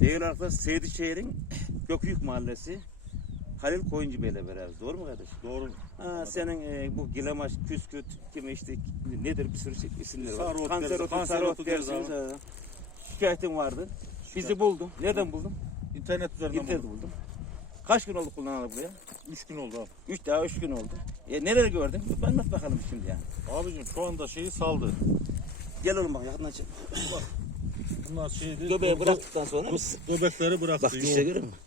Değerli arkadaşlar Seydişehir'in Göküyük Mahallesi Halil Koyuncu Bey'le beraberiz. Doğru mu kardeş? Doğru. Ha, senin e, bu gilemaç, küsküt, kimi işte nedir bir sürü şey- isimleri var. Sarı kanser otu, kanser otu dersiniz. ha. Şikayetin vardı. Bizi buldun. Nereden buldun? İnternet üzerinden İnternet buldum. buldum. Kaç gün oldu kullanalı buraya? Üç gün oldu abi. Üç daha üç gün oldu. E, neleri gördün? Anlat bakalım şimdi yani. Abicim şu anda şeyi saldı. Gel oğlum bak yakından çek. Bunlar şeydi. Göbeği gö- bıraktıktan sonra gö- Göbekleri bıraktı. Bak dişle görüyor musun?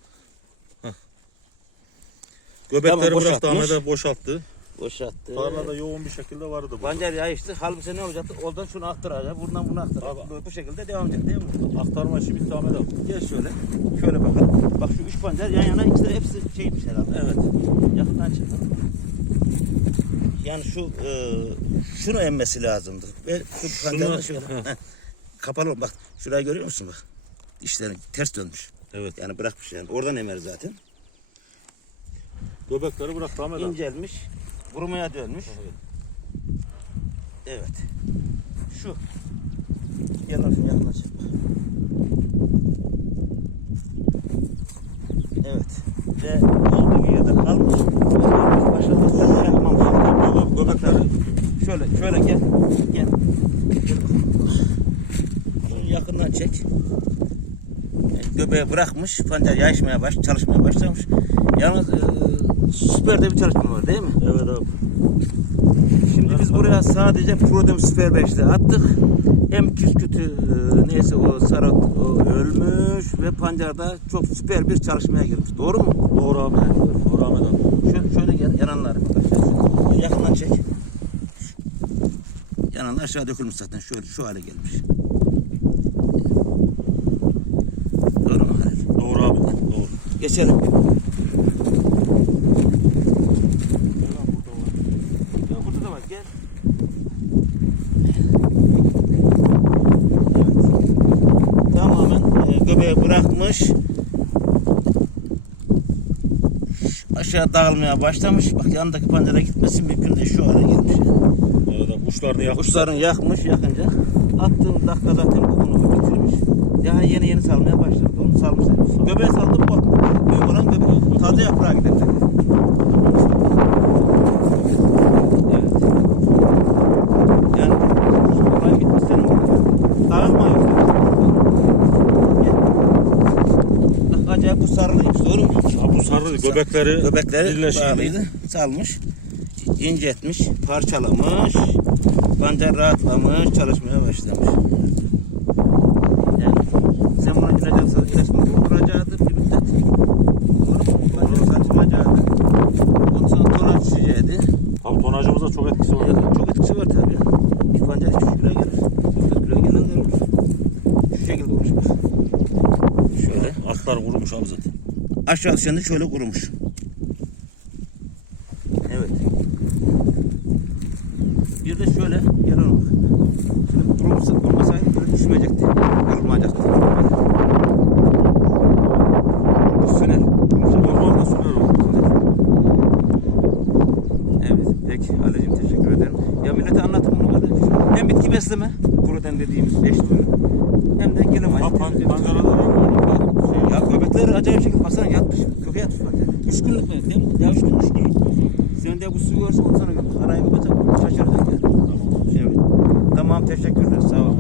Göbekleri Tamam, bıraktı boşaltmış. Ahmet'e boşalttı. Boşalttı. Tarlada yoğun bir şekilde vardı bu. Pancar yağıştı. Halbuki ne olacaktı? Oradan şunu aktaracak. Buradan bunu aktaracak. Abi. Bu şekilde devam edecek değil mi? Aktarma işi bitti Ahmet abi. Gel şöyle. Şöyle bakalım. Bak şu üç pancar yan yana ikisi de hepsi şeymiş herhalde. Evet. Yakından çıktı. Yani şu e, şunu emmesi lazımdı. Ve şu pancar da şöyle. Kapalı bak. Şurayı görüyor musun bak. İşlerin ters dönmüş. Evet. Yani bırakmış yani. Oradan emer zaten. Göbekleri bıraktı Ahmet abi. İncelmiş. Kurumaya dönmüş. Evet. Şu. Gel bakayım yakınlaş. Evet. Ve olduğu yerde kalmış. Başladıklarını yapmamış. Göbekleri şöyle şöyle gel. Gel. Gel yakından çek. E, Göbeği bırakmış. Pancar yayışmaya baş, çalışmaya başlamış. Yalnız e, süper de bir çalışma var değil mi? Evet abi. Şimdi biz buraya sadece Prodem Super 5'te attık. Hem küskütü e, neyse o sarı ölmüş ve pancarda çok süper bir çalışmaya girmiş. Doğru mu? Doğru abi. Doğru Ahmet abi. Şöyle, şöyle gel yananları bak. Yakından çek. Yananlar aşağı dökülmüş zaten. Şöyle şu hale gelmiş. Doğru mu Halil? Doğru abi. Doğru. Geçelim. Ya burada da var gel. Evet. Tamamen e, göbeği bırakmış. Aşağı dağılmaya başlamış. Bak yanındaki pancara gitmesi mümkün değil. Şu hale gelmiş yani. Evet abi. Uçlarını yakmış. Kuşların yakmış yakınca. Attığım dakika zaten bu bunu bitirmiş. Daha yeni yeni salmaya başladı. Onu salmış. Göbeğe saldım Taze yaprağa gider. tabii. Evet. Yani olay bitmiş senin. Dağılma yok. Gel. Bak acayip bu sarılıymış. Doğru mu? Bu sarı göbekleri Göbekleri bağlıydı. Salmış. incetmiş, parçalamış. Pancar rahatlamış, çalışmaya başlamış. Yani sen buna ilaç alsan ilaçını dolduracaktır bir müddet. Doğru mu? Pancar saçmayacaktı. Ondan sonra tonaj düşeceğiydi. Abi tonajımıza çok etkisi var. Ya, Çok etkisi var tabii. Pancar 3 kilo gelir. 4 kilo gelenler olur. Şu şekilde olmuş bak. Şöyle. Altlar kurumuş abi zaten. Aşağı şimdi şöyle kurumuş. Evet. Bir de şöyle oğlum bak. Şimdi kurumsa kurmasaydı böyle düşmeyecekti. Kırılmayacaktı. Bu Evet. Peki Ali'cim teşekkür ederim. Ya millete anlatım bunu kadar. Hem bitki besleme. Protein dediğimiz 5 türü. Hem de gelin Ha pan pancara da rengi şey. Ya göbekleri acayip şekilde baksana yatmış. Köke yatmış ya. Üç günlük mü? Değil mi? Ya üç gün, üç gün. Sen de bu suyu görsen onu sana gönder. Arayı bir bakacak. Şaşıracak yani. Tamam. Evet. Tamam teşekkürler. Sağ ol.